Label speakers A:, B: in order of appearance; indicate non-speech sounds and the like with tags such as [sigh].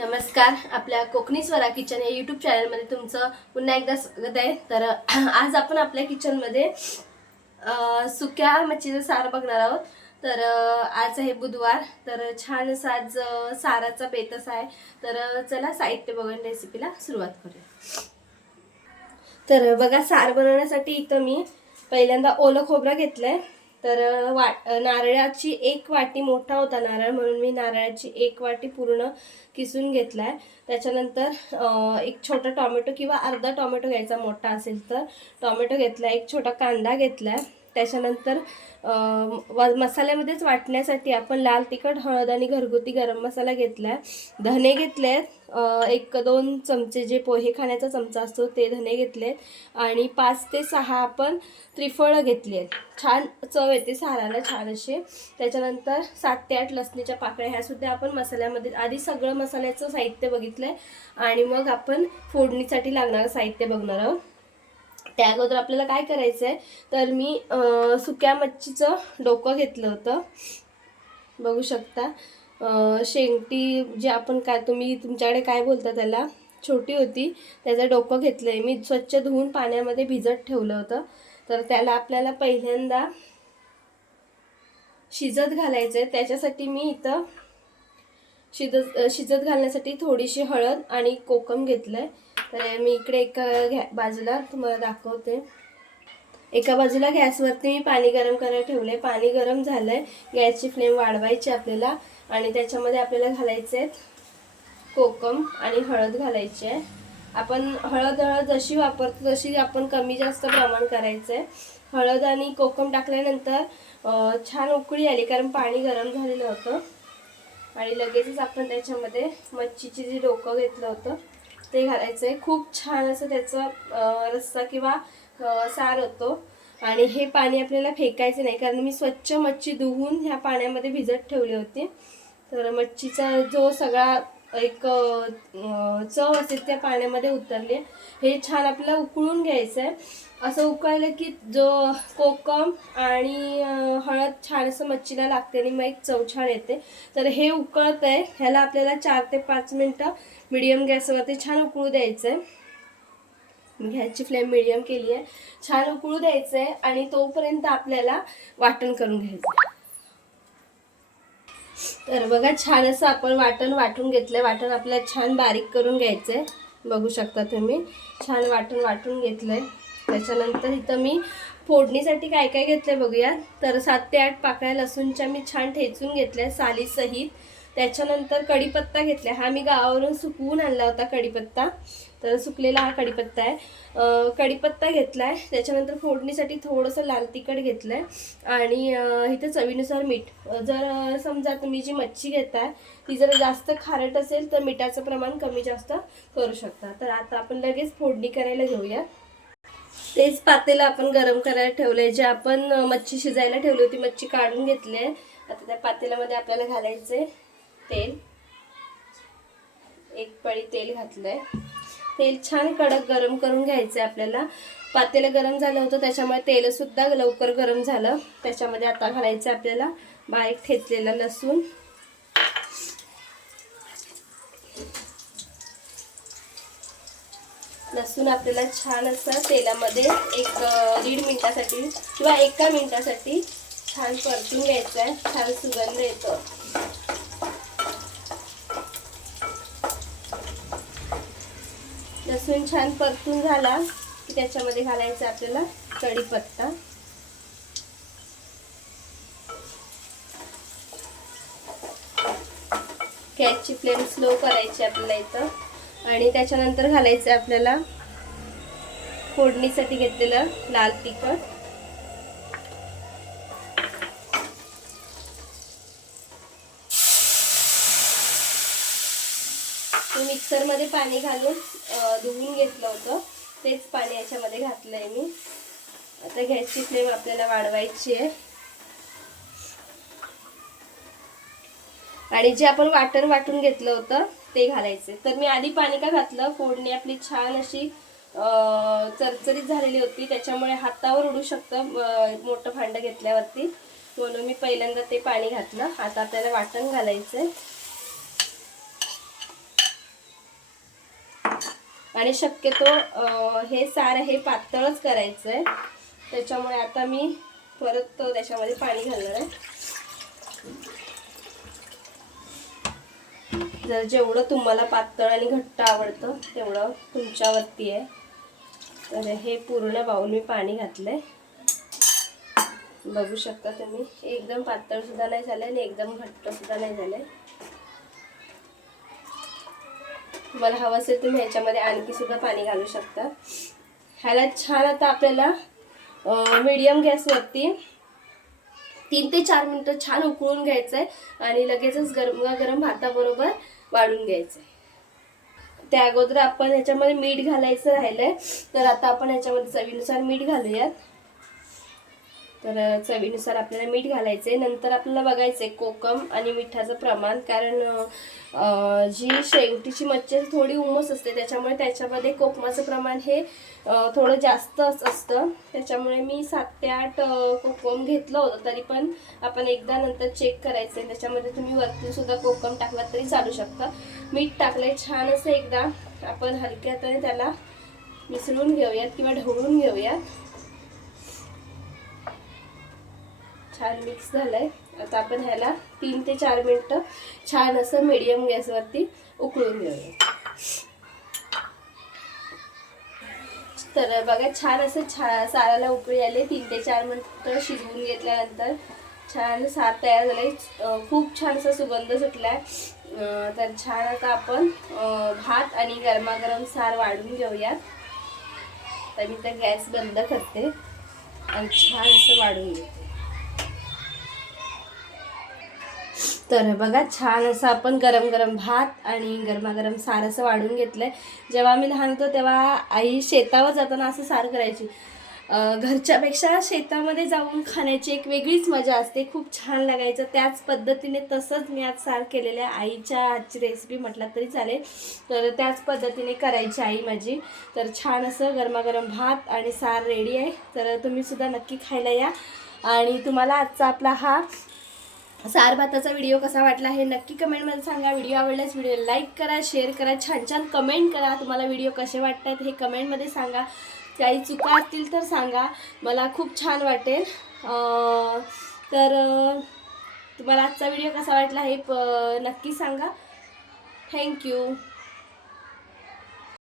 A: नमस्कार. आपल्या कोकणी स्वरा किचन या यूट्यूब चॅनलमध्ये तुमचं पुन्हा एकदा स्वागत आहे. तर [clears throat] आज आपण आपल्या किचनमध्ये सुक्या मच्छीचं सार बघणार आहोत. तर आज आहे बुधवार. तर छान साज आज साराचा बेतस आहे. तर चला साहित्य बघून रेसिपीला सुरुवात करूया. तर बघा सार बनवण्यासाठी इथं मी पहिल्यांदा ओलं खोबरं आहे तर वाट वा नारळाची एक वाटी मोठा होता नारळ म्हणून मी नारळाची एक वाटी पूर्ण किसून घेतलाय. त्याच्यानंतर एक छोटा टॉमॅटो किंवा अर्धा टॉमॅटो घ्यायचा मोठा असेल तर. टॉमॅटो घेतला एक छोटा कांदा घेतलाय. त्याच्यानंतर व- मसाल्यामध्येच वाटण्यासाठी आपण लाल तिखट हळद आणि घरगुती गरम मसाला घेतलाय. धने घेतले आहेत एक दोन चमचे जे पोहे खाण्याचा चमचा असतो ते धने घेतलेत. आणि पाच ते सहा आपण त्रिफळं घेतली आहेत छान चव येते साराला छान असे त्याच्यानंतर सात ते आठ लसणीच्या पाकळ्या ह्यासुद्धा आपण मसाल्यामध्ये आधी सगळं मसाल्याचं साहित्य बघितलं आहे आणि मग आपण फोडणीसाठी लागणारं साहित्य बघणार आहोत. त्या अगोदर आपल्याला काय करायचं आहे तर मी सुक्या मच्छीचं डोकं घेतलं होतं. बघू शकता. शेंगटी जे आपण काय तुम्ही तुमच्याकडे काय बोलता त्याला छोटी होती त्याचं डोकं घेतलं आहे मी स्वच्छ धुवून पाण्यामध्ये भिजत ठेवलं होतं. तर त्याला आपल्याला पहिल्यांदा शिजत घालायचं आहे त्याच्यासाठी मी इथं शिजत शिजत घालण्यासाठी थोडीशी हळद आणि कोकम घेतलं आहे तर मी इकडे एका घ्या बाजूला तुम्हाला दाखवते. एका बाजूला गॅसवरती मी पाणी गरम करायला ठेवले पाणी गरम झालंय. गॅसची फ्लेम वाढवायची आपल्याला आणि त्याच्यामध्ये आपल्याला घालायचे आहेत कोकम आणि हळद घालायची आहे. आपण हळद हळद जशी वापरतो तशी आपण कमी जास्त प्रमाण करायचं आहे हळद आणि कोकम टाकल्यानंतर छान उकळी आली कारण पाणी गरम झालेलं होतं. आणि लगेचच आपण त्याच्यामध्ये मच्छीची जे डोकं घेतलं होतं ते घालायचं आहे खूप छान असं त्याचं रस्सा किंवा सार होतो. आणि हे पाणी आपल्याला फेकायचं नाही कारण मी स्वच्छ मच्छी धुवून ह्या पाण्यामध्ये भिजत ठेवली होती. तर मच्छीचा जो सगळा एक चव असेल त्या पाण्यामध्ये उतरली. हे छान आपल्याला उकळून घ्यायचं आहे असं उकळलं की जो कोकम आणि हळद छान असं मच्छीला लागते आणि मग एक चव छान येते. तर हे उकळत आहे. ह्याला आपल्याला चार ते पाच मिनटं मिडियम गॅसवरती छान उकळू द्यायचं आहे गॅसची फ्लेम मिडियम केली आहे छान उकळू द्यायचं आहे आणि तोपर्यंत आपल्याला वाटण करून घ्यायचं तर बघा छान असं आपण वाटण वाटून घेतलंय. वाटण आपल्याला छान बारीक करून घ्यायचं आहे बघू शकता तुम्ही. छान वाटण वाटून घेतलंय. त्याच्यानंतर इथं मी फोडणीसाठी काय काय घेतलंय बघूया. तर सात ते आठ पाकळ्या लसूणच्या मी छान ठेचून घेतल्या सालीसहित त्याच्यानंतर कढीपत्ता घेतला हा मी गावावरून सुकवून आणला होता कढीपत्ता. तर सुकलेला हा कढीपत्ता आहे. कढीपत्ता घेतला आहे त्याच्यानंतर फोडणीसाठी थोडंसं लाल तिखट घेतलं आहे आणि इथं चवीनुसार मीठ. जर समजा तुम्ही जी मच्छी घेताय ती जर जास्त खारट असेल तर मिठाचं प्रमाण कमी जास्त करू शकता. तर आता आपण लगेच फोडणी करायला घेऊया. तेच पातेलं आपण गरम करायला ठेवलंय. जे आपण मच्छी शिजायला ठेवली होती मच्छी काढून घेतली आहे. आता त्या पातेल्यामध्ये आपल्याला घालायचे तेल. एक पळी तेल घातलंय. तेल छान कडक गरम करून घ्यायचं आहे आपल्याला. पातेलं गरम झालं होतं त्याच्यामुळे तेलसुद्धा लवकर गरम झालं. त्याच्यामध्ये आता घालायचं आहे आपल्याला बारीक ठेचलेलं लसूण. लसूण आपल्याला छान असं तेलामध्ये एक दीड मिनिटासाठी किंवा एका मिनिटासाठी छान परतून घ्यायचं आहे. छान सुगंध येतो. लसूण छान परतून झाला की त्याच्यामध्ये घालायचं आपल्याला कढीपत्ता. गॅसची फ्लेम स्लो करायची आपल्याला इथं. आणि त्याच्यानंतर घालायचं आहे आपल्याला फोडणीसाठी घेतलेलं लाल तिखट. मिक्सरमध्ये पाणी घालून धुवून घेतलं होतं. तेच पाणी याच्यामध्ये घातलं आहे मी. आता गॅसची फ्लेम आपल्याला वाढवायची आहे. आणि जे आपण वाटण वाटून घेतलं होतं ते घालायचे. तर मी आधी पाणी का घातलं? फोडणी आपली छान अशी चरचरीत झालेली होती. त्याच्यामुळे हातावर उडू शकतं मोठं भांडं घेतल्यावरती. म्हणून मी पहिल्यांदा ते पाणी घातलं. आता आपल्याला वाटण घालायचं आणि शक्यतो हे सार हे पातळच करायचं आहे त्याच्यामुळे आता मी परत त्याच्यामध्ये पाणी घालणार आहे. जर जेवढं तुम्हाला पातळ आणि घट्ट आवडतं तेवढं तुमच्यावरती आहे. तर हे पूर्ण बाऊल मी पाणी घातलंय. बघू शकता तुम्ही एकदम पातळ सुद्धा नाही झालंय आणि एकदम घट्ट सुद्धा नाही झालंय. तुम्हाला हवं असेल तुम्ही ह्याच्यामध्ये आणखी सुद्धा पाणी घालू शकता. ह्याला छान आता आपल्याला मीडियम गॅसवरती तीन ते चार मिनटं छान उकळून घ्यायचं आहे आणि लगेचच गरम गरम भाताबरोबर वाढून घ्यायचं आहे त्या अगोदर आपण ह्याच्यामध्ये मीठ घालायचं राहिलंय तर आता आपण ह्याच्यामध्ये चवीनुसार मीठ घालूयात. तर चवीनुसार आपल्याला मीठ घालायचे नंतर आपल्याला बघायचे कोकम आणि मिठाचं प्रमाण. कारण जी शेवटीची मच्छी थोडी उमस असते त्याच्यामुळे त्याच्यामध्ये कोकमाचं प्रमाण हे थोडं जास्त असतं. त्याच्यामुळे मी सात ते आठ कोकम घेतलं होतं. तरी पण आपण एकदा नंतर चेक करायचं त्याच्यामध्ये तुम्ही वरती सुद्धा कोकम टाकला तरी चालू शकतं. मीठ टाकलंय छान असं एकदा. आपण हलक्या हाताने त्याला मिसळून घेऊयात किंवा ढवळून घेऊयात. छान मिक्स झालंय. आता आपण ह्याला तीन ते चार मिनटं छान असं मीडियम गॅसवरती उकळून घेऊया. तर बघा छान असं छा साराला उकळी आले. तीन ते चार मिनटं शिजवून घेतल्यानंतर छान सार तयार झालंय. खूप छान असा सुगंध सुटलाय. तर छान आता आपण भात आणि गरमागरम सार वाढून घेऊयात. तर मी तर गॅस बंद करते आणि छान असं वाढून घेते. तर बघा छान असं आपण गरम गरम भात आणि गरमागरम सार असं वाढून घेतलं आहे जेव्हा मी लहान होतो तेव्हा आई शेतावर जाताना असं सार करायची. घरच्यापेक्षा शेतामध्ये जाऊन खाण्याची एक वेगळीच मजा असते. खूप छान लागायचं. त्याच पद्धतीने तसंच मी आज सार केलेलं आहे आईच्या आजची रेसिपी म्हटलं तरी चालेल. तर त्याच पद्धतीने करायची आई माझी. तर छान असं गरमागरम भात आणि सार रेडी आहे. तर तुम्ही सुद्धा नक्की खायला या. आणि तुम्हाला आजचा आपला हा सार भाताचा व्हिडिओ कसा वाटला हे नक्की कमेंटमध्ये सांगा. व्हिडिओ आवडल्यास व्हिडिओ लाईक करा शेअर करा छान छान कमेंट करा. तुम्हाला व्हिडिओ कसे वाटतात हे कमेंटमध्ये सांगा. काही चुका असतील तर सांगा. मला खूप छान वाटेल. तर तुम्हाला आजचा व्हिडिओ कसा वाटला हे प नक्की सांगा. थँक्यू